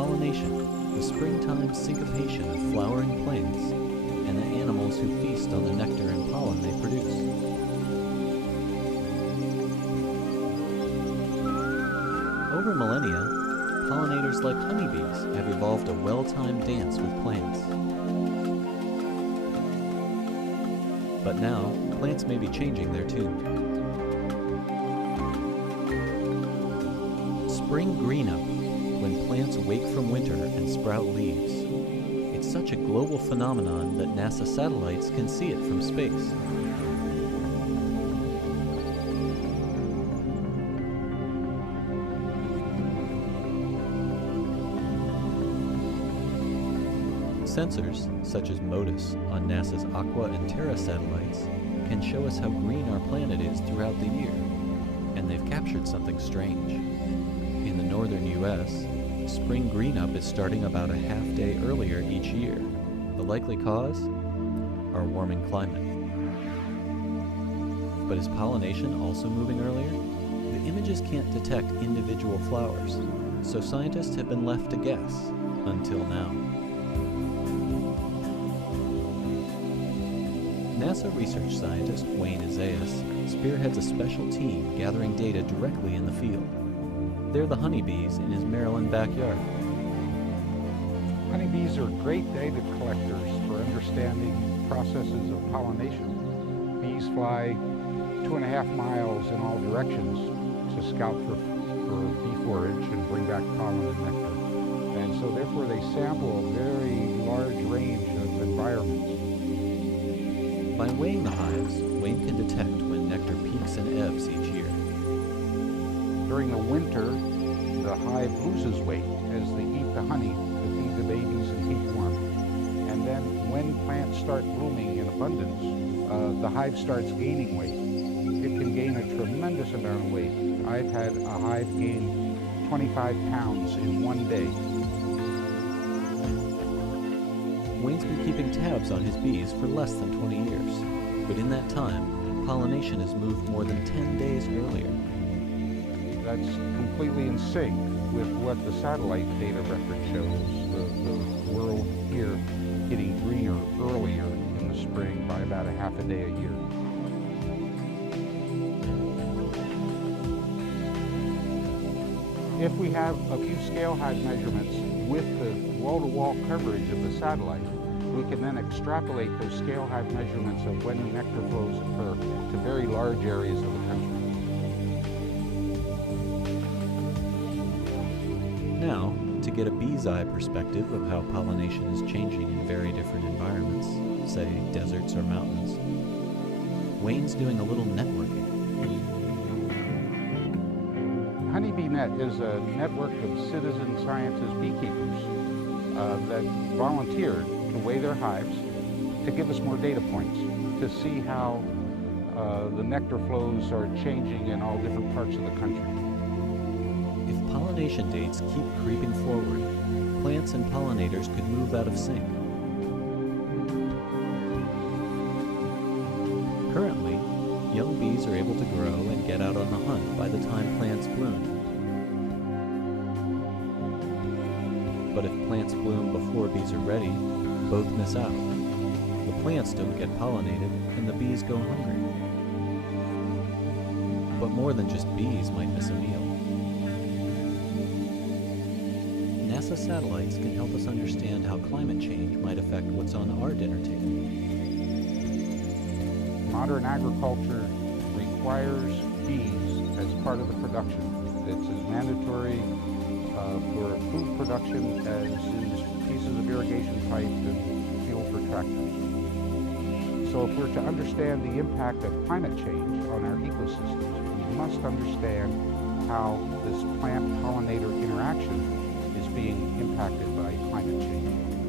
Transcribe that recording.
pollination, the springtime syncopation of flowering plants, and the animals who feast on the nectar and pollen they produce. Over millennia, pollinators like honeybees have evolved a well-timed dance with plants. But now, plants may be changing their tune. Spring green-up, when plants wake from winter and sprout leaves. It's such a global phenomenon that NASA satellites can see it from space. Sensors, such as MODIS on NASA's Aqua and Terra satellites, can show us how green our planet is throughout the year, and they've captured something strange. In the northern U.S., spring green-up is starting about a half day earlier each year. The likely cause? Our warming climate. But is pollination also moving earlier? The images can't detect individual flowers, so scientists have been left to guess until now. NASA research scientist Wayne Isaias spearheads a special team gathering data directly in the field. They're the honeybees in his Maryland backyard. Honeybees are great data collectors for understanding processes of pollination. Bees fly 2.5 miles in all directions to scout for bee forage and bring back pollen and nectar. And so therefore they sample a very large range of environments. By weighing the hives, Wayne can detect when nectar peaks and ebbs each year. During the winter, the hive loses weight as they eat the honey to feed the babies and keep warm. And then when plants start blooming in abundance, the hive starts gaining weight. It can gain a tremendous amount of weight. I've had a hive gain 25 pounds in one day. Wayne's been keeping tabs on his bees for less than 20 years, but in that time, pollination has moved more than 10 days earlier. That's completely in sync with what the satellite data record shows, the world here getting greener earlier in the spring by about a half a day a year. If we have a few scale hive measurements with the wall-to-wall coverage of the satellite, we can then extrapolate those scale hive measurements of when the nectar flows occur to very large areas of the country. Now, to get a bee's eye perspective of how pollination is changing in very different environments, say deserts or mountains, Wayne's doing a little networking. HoneyBeeNet is a network of citizen scientist beekeepers that volunteered to weigh their hives to give us more data points, to see how the nectar flows are changing in all different parts of the country. If pollination dates keep creeping forward, plants and pollinators could move out of sync. Currently, young bees are able to grow and get out on the hunt by the time plants bloom. But if plants bloom before bees are ready, both miss out. The plants don't get pollinated, and the bees go hungry. But more than just bees might miss a meal. NASA satellites can help us understand how climate change might affect what's on our dinner table. Modern agriculture requires bees as part of the production. It's as mandatory for food production as is pieces of irrigation pipe and fuel for tractors. So if we're to understand the impact of climate change on our ecosystems, we must understand how this plant-pollinator interaction is being impacted by climate change.